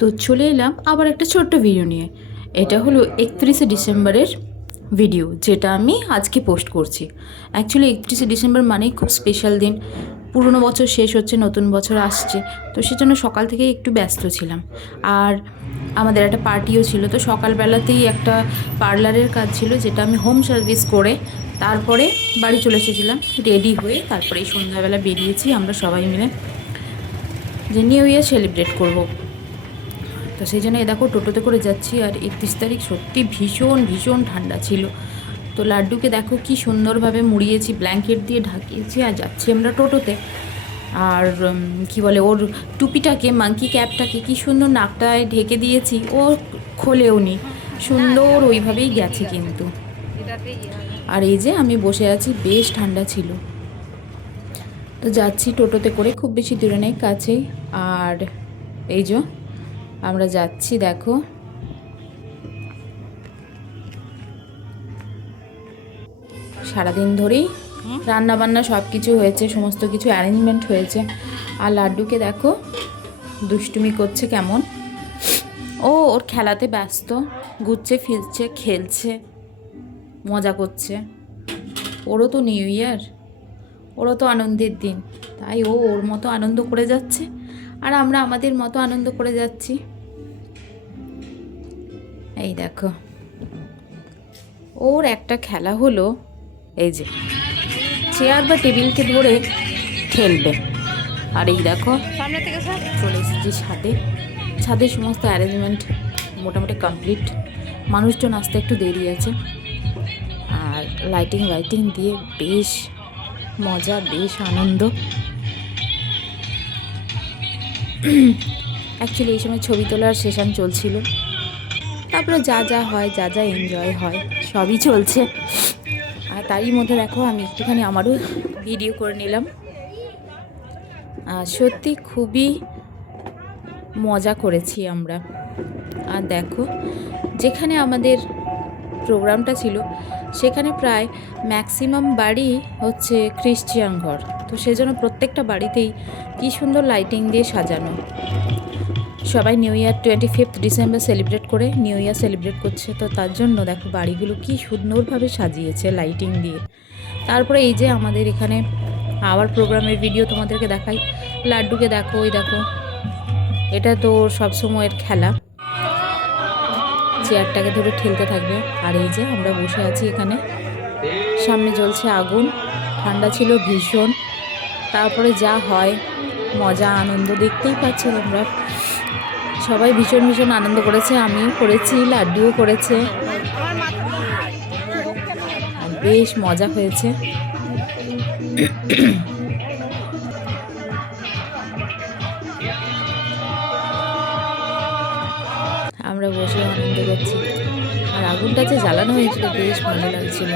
তো চলে এলাম আবার একটা ছোট্ট ভিডিও নিয়ে। এটা হলো 31শে ডিসেম্বরের ভিডিও, যেটা আমি আজকে পোস্ট করছি। অ্যাকচুয়ালি 31শে ডিসেম্বর মানেই খুব স্পেশাল দিন। পুরনো বছর শেষ হচ্ছে, নতুন বছর আসছে, তো সেজন্য সকাল থেকে একটু ব্যস্ত ছিলাম। আর আমাদের একটা পার্টিও ছিল, তো সকালবেলাতেই একটা পার্লারের কাজ ছিল, যেটা আমি হোম সার্ভিস করে তারপরে বাড়ি চলে এসেছিলাম রেডি হয়ে। তারপরে এই সন্ধ্যাবেলা বেরিয়েছি আমরা সবাই মিলে, যে নিউ ইয়ার সেলিব্রেট করব। তো সেই জন্য দেখো টোটোতে করে যাচ্ছি। আর 31 তারিখ সত্যি ভীষণ ভীষণ ঠান্ডা ছিল। তো লাড্ডুকে দেখো কি সুন্দরভাবে মুড়িয়েছি, ব্ল্যাঙ্কেট দিয়ে ঢাকিয়েছি, আর যাচ্ছি আমরা টোটোতে। আর কি বলে, ওর টুপিটাকে, মাঙ্কি ক্যাপটাকে কি সুন্দর নাকটায় ঢেকে দিয়েছি, ও খোলেও নি, সুন্দর ওইভাবেই গেছে কিন্তু। আর এই যে আমি বসে আছি, বেশ ঠান্ডা ছিল। তো যাচ্ছি টোটোতে করে, খুব বেশি দূরে নেই, কাছেই। আর এই যে আমরা যাচ্ছি, দেখো সারাদিন ধরেই রান্না বান্না সব কিছু হয়েছে, সমস্ত কিছু অ্যারেঞ্জমেন্ট হয়েছে। আর লাড্ডুকে দেখো দুষ্টুমি করছে কেমন, ওর খেলাতে ব্যস্ত, ঘুরছে ফিরছে, খেলছে, মজা করছে। ওরও তো নিউ ইয়ার, ওরও তো আনন্দের দিন, তাই ওর মতো আনন্দ করে যাচ্ছে, আর আমরা আমাদের মতো আনন্দ করে যাচ্ছি। এই দেখো ওর একটা খেলা হলো, এই যে চেয়ার বা টেবিলকে ধরে ঠেলবে। আর এই দেখো চলে এসেছি ছাদে। ছাদে সমস্ত অ্যারেঞ্জমেন্ট মোটামুটি কমপ্লিট। মানুষজন আসতে একটু দেরি আছে। আর লাইটিং দিয়ে বেশ মজা, বেশ আনন্দ। অ্যাকচুয়ালি এই সময় ছবি তোলার সেশন চলছিল, তারপরে যা হয়, যা এনজয় হয় সবই চলছে। আর তারই মধ্যে দেখো আমি একটুখানি আমারও ভিডিও করে নিলাম। সত্যি খুবই মজা করেছি আমরা। আর দেখো যেখানে আমাদের প্রোগ্রামটা ছিল, সেখানে প্রায় ম্যাক্সিমাম বাড়ি হচ্ছে খ্রিস্টান ঘর। তো সেজন্য প্রত্যেকটা বাড়িতেই কী সুন্দর লাইটিং দিয়ে সাজানো। সবাই নিউ ইয়ার 25 ডিসেম্বর সেলিব্রেট করে নিউ ইয়ার সেলিব্রেট করছে। তো তার জন্য দেখো বাড়িগুলো কি সুন্দরভাবে সাজিয়েছে লাইটিং দিয়ে। তারপরে এই যে আমাদের এখানে আবার প্রোগ্রামের ভিডিও তোমাদেরকে দেখাই। লাড্ডুকে দেখো, ওই দেখো, এটা তো সবসময়ের খেলা, চেয়ারটাকে ধরে ঠেলতে থাকবে। আর এই যে আমরা বসে আছি এখানে, সামনে জ্বলছে আগুন, ঠান্ডা ছিল ভীষণ। তারপরে যা হয় মজা আনন্দ দেখতেই পাচ্ছ তোমরা। সবাই ভীষণ ভীষণ আনন্দ করেছে, আমিও করেছি, লাড্ডুও করেছে, বেশ মজা হয়েছে। আমরা বসে আনন্দ করছি। আর আগুনটা যে জ্বালানো হয়েছিল বেশ ভালো লাগছিল।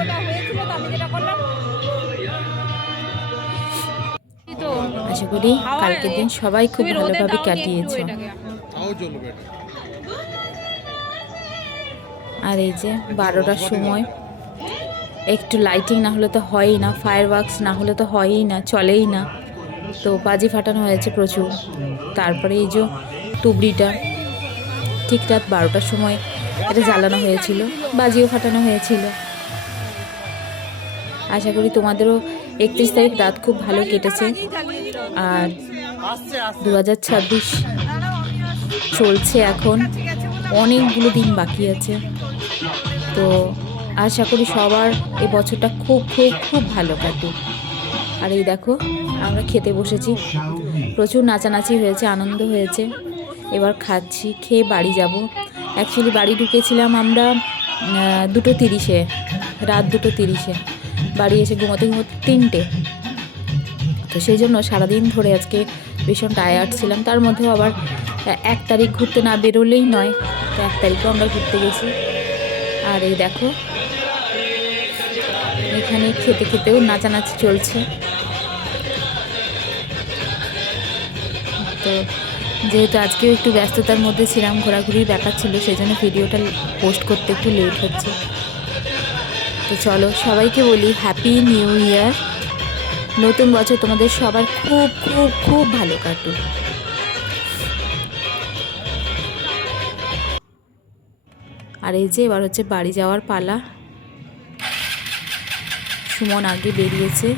আশা করি কালকের দিন সবাই খুব ভালোভাবে কাটিয়েছে। আর এই যে 12টার সময় একটু লাইটিং না হলে তো হয়ই না, ফায়ার ওয়ার্কস না হলে তো হয়ই না, চলেই না। তো বাজি ফাটানো হয়েছে প্রচুর। তারপরে এই যে তুবড়িটা ঠিক রাত 12টার সময় এটা জ্বালানো হয়েছিল, বাজিও ফাটানো হয়েছিল। আশা করি তোমাদেরও 31 তারিখ রাত খুব ভালো কেটেছে। আর 2026 চলছে, এখন অনেকগুলো দিন বাকি আছে। তো আশা করি সবার এই বছরটা খুব খুব খুব ভালো কাটুক। আর এই দেখো আমরা খেতে বসেছি, প্রচুর নাচানাচি হয়েছে, আনন্দ হয়েছে। এবার খাচ্ছি, খেয়ে বাড়ি যাব। অ্যাকচুয়ালি বাড়ি ঢুকেছিলাম আমরা 2:30-এ, রাত 2:30-এ। বাড়ি এসে ঘুমোতে 3টে। তো সেই জন্য সারাদিন ধরে আজকে ভীষণ টায়ার্ড ছিলাম। তার মধ্যেও আবার 1 তারিখ ঘুরতে না বেরোলেই নয়, তো 1 তারিখও আমরা ঘুরতে গেছি। আর এই দেখো এখানে খেতে খেতেও নাচানাচি চলছে। তো যেহেতু আজকেও একটু ব্যস্ততার মধ্যে ছিলাম, ঘোরাঘুরির ব্যাপার ছিল, সেই জন্য ভিডিওটা পোস্ট করতে একটু লেট হচ্ছে। তো চলো সবাইকে বলি হ্যাপি নিউ ইয়ার। নতুন বছর তোমাদের সবার খুব খুব খুব ভালো কাটুক। আর এই যে এবার হচ্ছে বাড়ি যাওয়ার পালা। সুমন আগে বেরিয়েছে,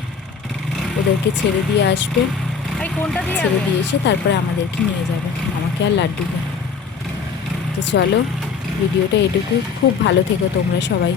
ওদেরকে ছেড়ে দিয়ে আসবে, ছেড়ে দিয়ে এসে তারপরে আমাদেরকে নিয়ে যাবে, আমাকে আর লাড্ডুকে। তো চলো, ভিডিওটা এটুকু। খুব ভালো থেকো তোমরা সবাই।